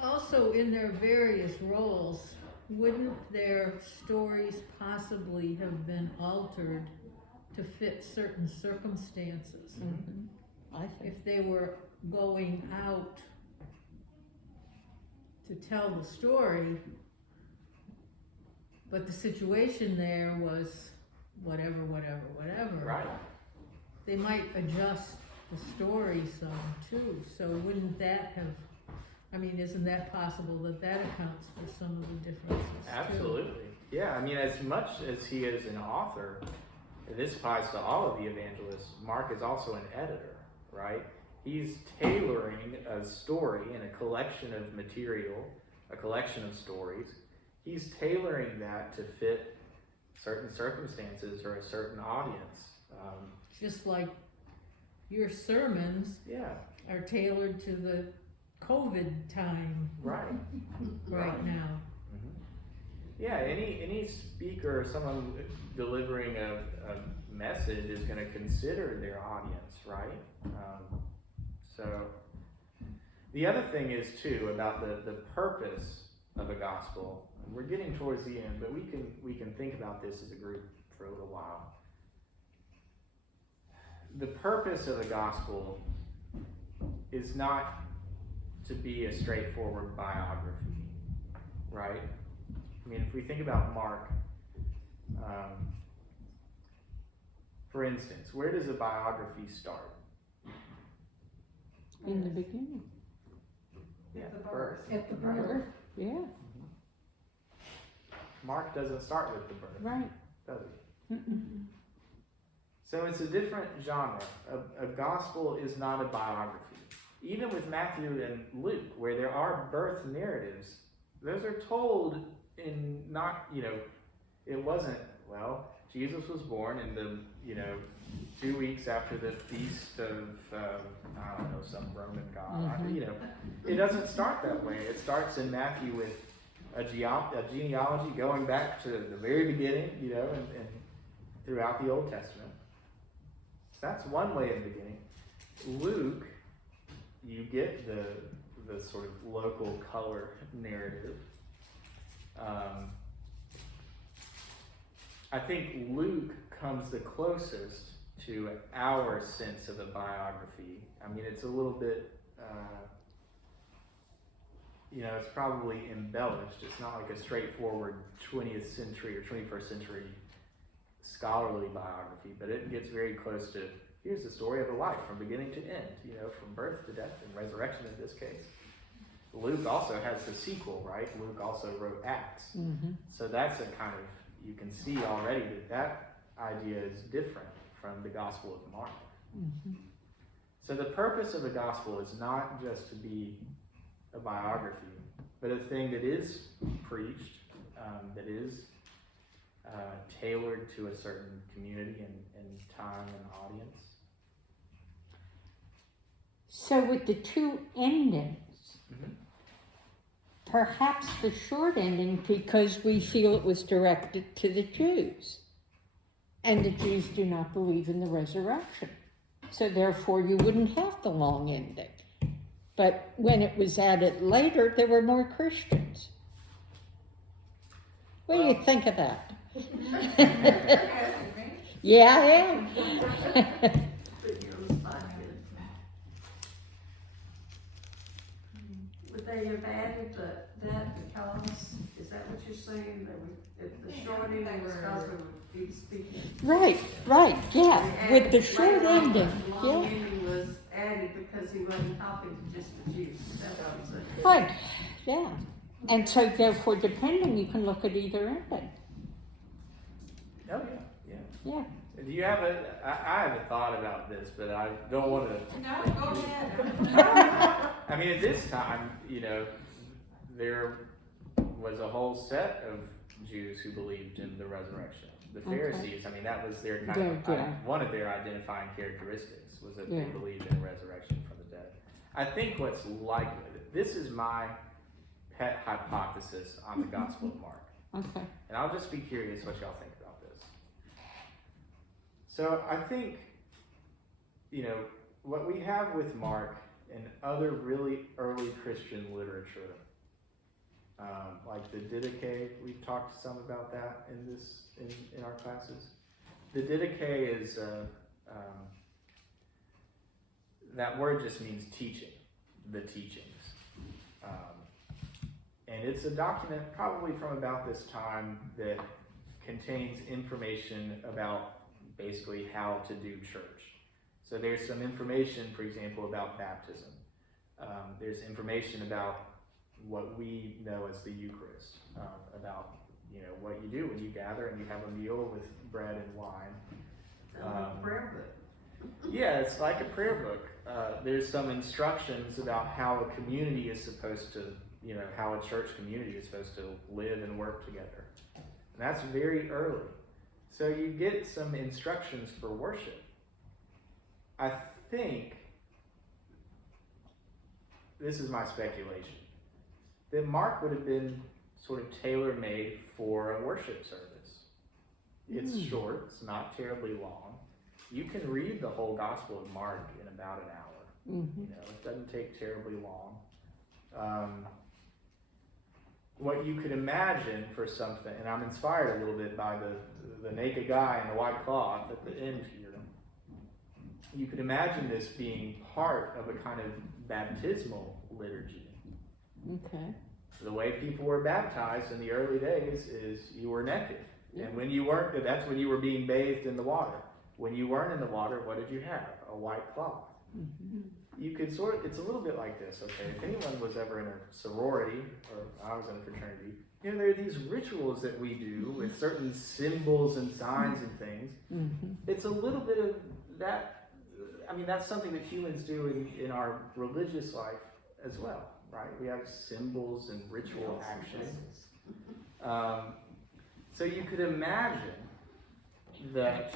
also in their various roles, wouldn't their stories possibly have been altered to fit certain circumstances? I think. If they were going out to tell the story, but the situation there was whatever, Right. they might adjust the story some too, so wouldn't that have, I mean, isn't that possible that that accounts for some of the differences too? Absolutely. Yeah, I mean, as much as he is an author, and this applies to all of the evangelists, Mark is also an editor, right? He's tailoring a story in a collection of material, a collection of stories. He's tailoring that to fit certain circumstances or a certain audience. Just like your sermons Yeah, are tailored to the COVID time right. right now. Yeah, any speaker or someone delivering a message is going to consider their audience, right? So the other thing is too about the purpose of a gospel. We're getting towards the end, but we can think about this as a group for a little while. The purpose of the gospel is not to be a straightforward biography, right? I mean, if we think about Mark, for instance, where does a biography start? In the beginning. Yeah, The birth. At the birth. Yeah, Mark doesn't start with the birth, right. does he? So it's a different genre. A gospel is not a biography. Even with Matthew and Luke, where there are birth narratives, those are told in not, it wasn't, well, Jesus was born in the, 2 weeks after the feast of, I don't know, some Roman god. It doesn't start that way. It starts in Matthew with a genealogy going back to the very beginning, and throughout the Old Testament. So that's one way of beginning. Luke, you get the sort of local color narrative. I think Luke comes the closest to our sense of a biography. I mean, it's a little bit, it's probably embellished. It's not like a straightforward 20th century or 21st century scholarly biography, but it gets very close to, here's the story of a life from beginning to end, from birth to death and resurrection in this case. Luke also has the sequel, right? Luke also wrote Acts. So that's a kind of, you can see already that idea is different from the Gospel of Mark. So the purpose of the Gospel is not just to be a biography, but a thing that is preached, that is tailored to a certain community and time and audience. So with the two endings, perhaps the short ending because we feel it was directed to the Jews. And the Jews do not believe in the resurrection. So therefore you wouldn't have the long ending. But when it was added later, there were more Christians. What do you think of that? Yeah, I am. Would they have added that because, is that what you're saying, that if the short ending was because we would be speaking? Right, yeah, with the short ending, The long yeah. ending was added because he wasn't talking to just the Jews, is that what I'm saying? Right, yeah. And so therefore, depending, you can look at either ending. Oh, yeah. Yeah. Do you have I have a thought about this, but I don't want to. No, go ahead. I mean, at this time, there was a whole set of Jews who believed in the resurrection. The Pharisees, I mean, that was their kind of, one of their identifying characteristics was that they believed in resurrection from the dead. I think what's likely, this is my pet hypothesis on the Gospel of Mark. Okay. And I'll just be curious what y'all think about this. So I think, what we have with Mark and other really early Christian literature, like the Didache, we've talked some about that in our classes. The Didache is that word just means teaching, the teachings. And it's a document probably from about this time that contains information about basically how to do church. So there's some information, for example, about baptism. There's information about what we know as the Eucharist, about what you do when you gather and you have a meal with bread and wine. Prayer book. Yeah, it's like a prayer book. There's some instructions about how a community is supposed to, how a church community is supposed to live and work together. And that's very early. So you get some instructions for worship. I think, this is my speculation, that Mark would have been sort of tailor-made for a worship service. It's short, it's not terribly long. You can read the whole Gospel of Mark in about an hour. It doesn't take terribly long. What you could imagine for something, and I'm inspired a little bit by the naked guy in the white cloth at the end here. You could imagine this being part of a kind of baptismal liturgy. Okay. The way people were baptized in the early days is you were naked. And when you weren't, that's when you were being bathed in the water. When you weren't in the water, what did you have? A white cloth. You could it's a little bit like this, okay? If anyone was ever in a sorority, or I was in a fraternity, there are these rituals that we do with certain symbols and signs and things. It's a little bit of that. I mean, that's something that humans do in our religious life as well, right? We have symbols and ritual actions. So you could imagine that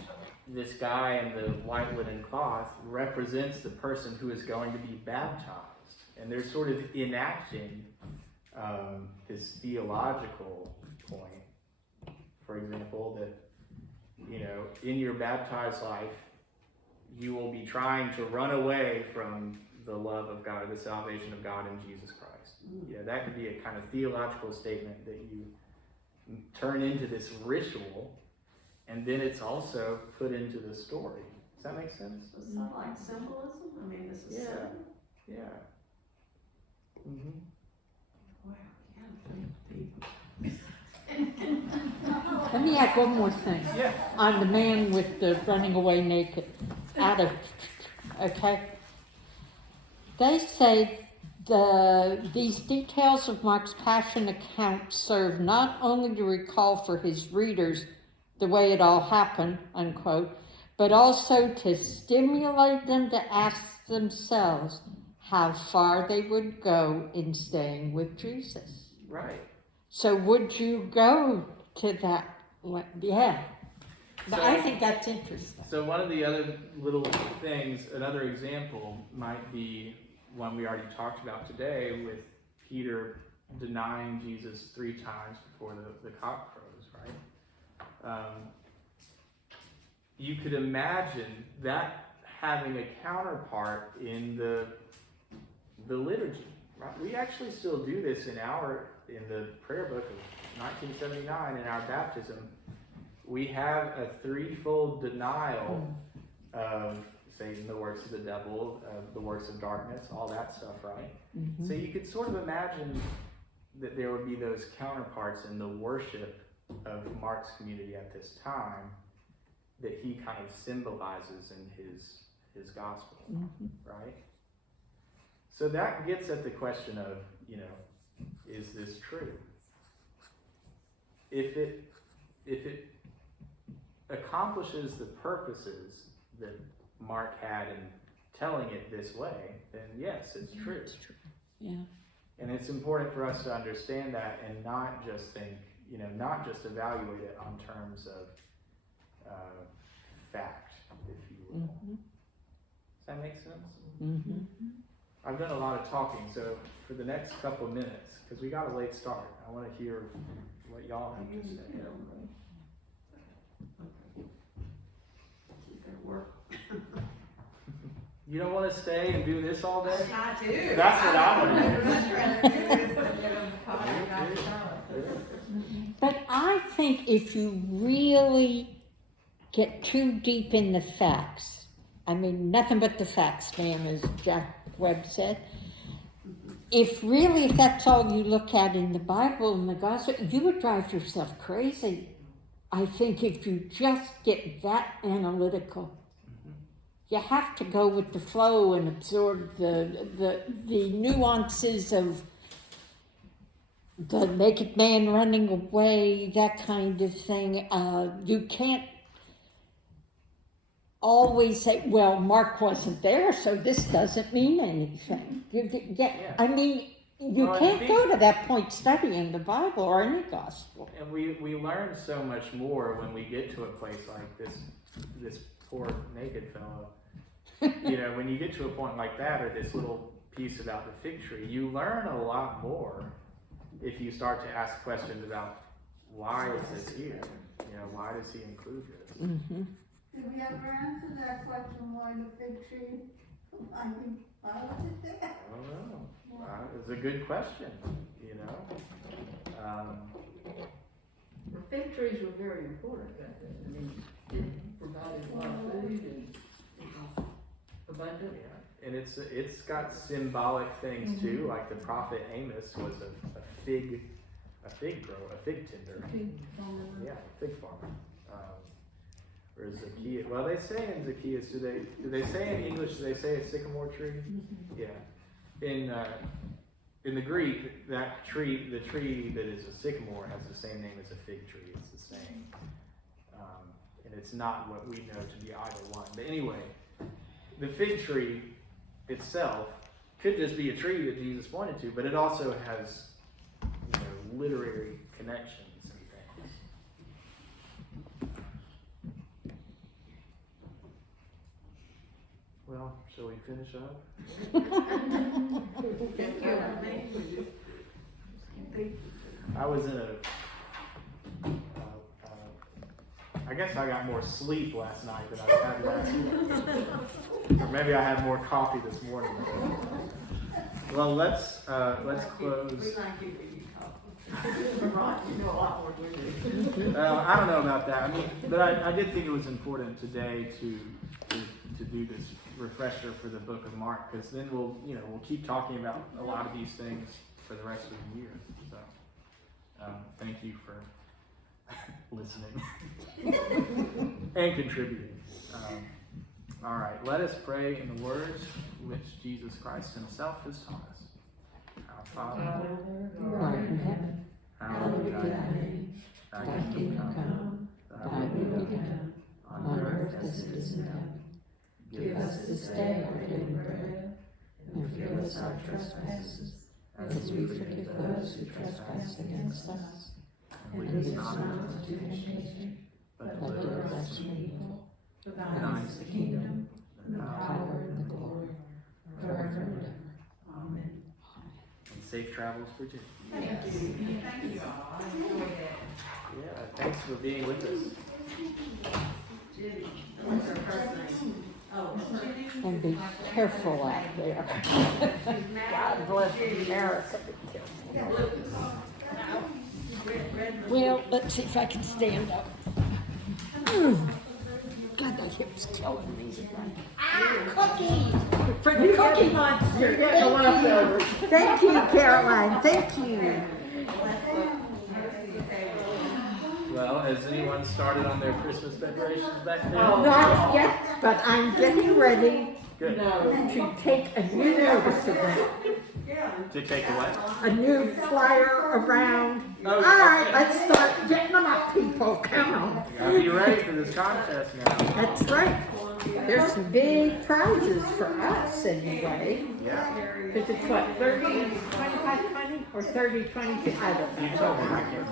this guy in the white linen cloth represents the person who is going to be baptized. And they're sort of enacting this theological point. For example, that, in your baptized life, you will be trying to run away from the love of God, the salvation of God in Jesus Christ. That could be a kind of theological statement that you turn into this ritual, and then it's also put into the story. Does that make sense? Does it sound like symbolism? I mean, this is symbol. Yeah. Wow, yeah, Let me add one more thing. Yeah. On the man with the running away naked okay? They say these details of Mark's passion account serve not only to recall for his readers the way it all happened, unquote, but also to stimulate them to ask themselves how far they would go in staying with Jesus. Right. So would you go to that? Yeah. But I think that's interesting. So one of the other little things, another example might be one we already talked about today with Peter denying Jesus 3 times before the cock crows, right? You could imagine that having a counterpart in the liturgy, right? We actually still do this in the prayer book of 1979 in our baptism. We have a threefold denial of Satan, the works of the devil, the works of darkness, all that stuff, right? So you could sort of imagine that there would be those counterparts in the worship of Mark's community at this time that he kind of symbolizes in his gospel, right? So that gets at the question of, is this true? If it accomplishes the purposes that Mark had in telling it this way, then yes, it's true. It's true. Yeah. And it's important for us to understand that and not just think, not just evaluate it on terms of fact, if you will. Does that make sense? I've done a lot of talking, so for the next couple of minutes, because we got a late start, I want to hear what y'all have to say. Keep that work. You don't want to stay and do this all day? I do. That's what I would would do. much rather do this than give them coffee and not salad. But I think if you really get too deep in the facts, I mean, nothing but the facts, ma'am, as Jack Webb said. If that's all you look at in the Bible and the gospel, you would drive yourself crazy. I think if you just get that analytical, you have to go with the flow and absorb the nuances of the naked man running away, that kind of thing. You can't always say, well, Mark wasn't there, so this doesn't mean anything. I mean, you can't go to that point studying the Bible or any gospel. And we learn so much more when we get to a place like this poor naked fellow. You know, when you get to a point like that, or this little piece about the fig tree, you learn a lot more if you start to ask questions about why is this here? You know, why does he include this? Mm-hmm. Did we ever answer that question, why the fig tree? Why was it there? I don't know. It's a good question, you know. The fig trees were very important back then. I mean, it provided a lot of food and it was abundant. Yeah. And it's got symbolic things too, like the prophet Amos was a fig tender. Yeah, fig farmer. Or Zacchaeus. Well, they say in Zacchaeus. Do they say in English? Do they say a sycamore tree? Yeah. In the Greek, the tree that is a sycamore has the same name as a fig tree. It's the same, and it's not what we know to be either one. But anyway, the fig tree itself could just be a tree that Jesus pointed to, but it also has, literary connections and things. Well, shall we finish up? I was in I guess I got more sleep last night than I had last week. Or maybe I had more coffee this morning. Well, let's close. I don't know about that. I mean, but I did think it was important today to do this refresher for the book of Mark, because then we'll keep talking about a lot of these things for the rest of the year. So thank you for listening and contributing. All right, let us pray in the words which Jesus Christ himself has taught us. Our Father, who art in heaven, hallowed be thy name. Thy kingdom come, thy will be done, on earth as it is in heaven. Give us this day our daily bread, and forgive us our trespasses, as we forgive those who trespass against us. And lead us not into temptation, but deliver us from evil. For thine is the kingdom, and the power, and the glory, forever and ever. Amen. And safe travels for Jim. Thank you all. I enjoyed it. Yeah, thanks for being with us. Jenny, what's her first name? Oh, And be careful out there. God bless America. Well, let's see if I can stand up. God, that hip's killing me. Cookies! For the cookie monster! You're getting a leftovers. Thank you, Caroline, thank you. Well, has anyone started on their Christmas decorations back there? Not yet, but I'm getting ready Good. to take a new notice around, To take away? a new flyer around. Oh, All right, let's start getting them up, people, come on. Gotta be ready for this contest now. That's right. There's some big prizes for us anyway. Yeah. Because it's what, 30, 25, 20, or 30, 20, I don't You know. told me I can't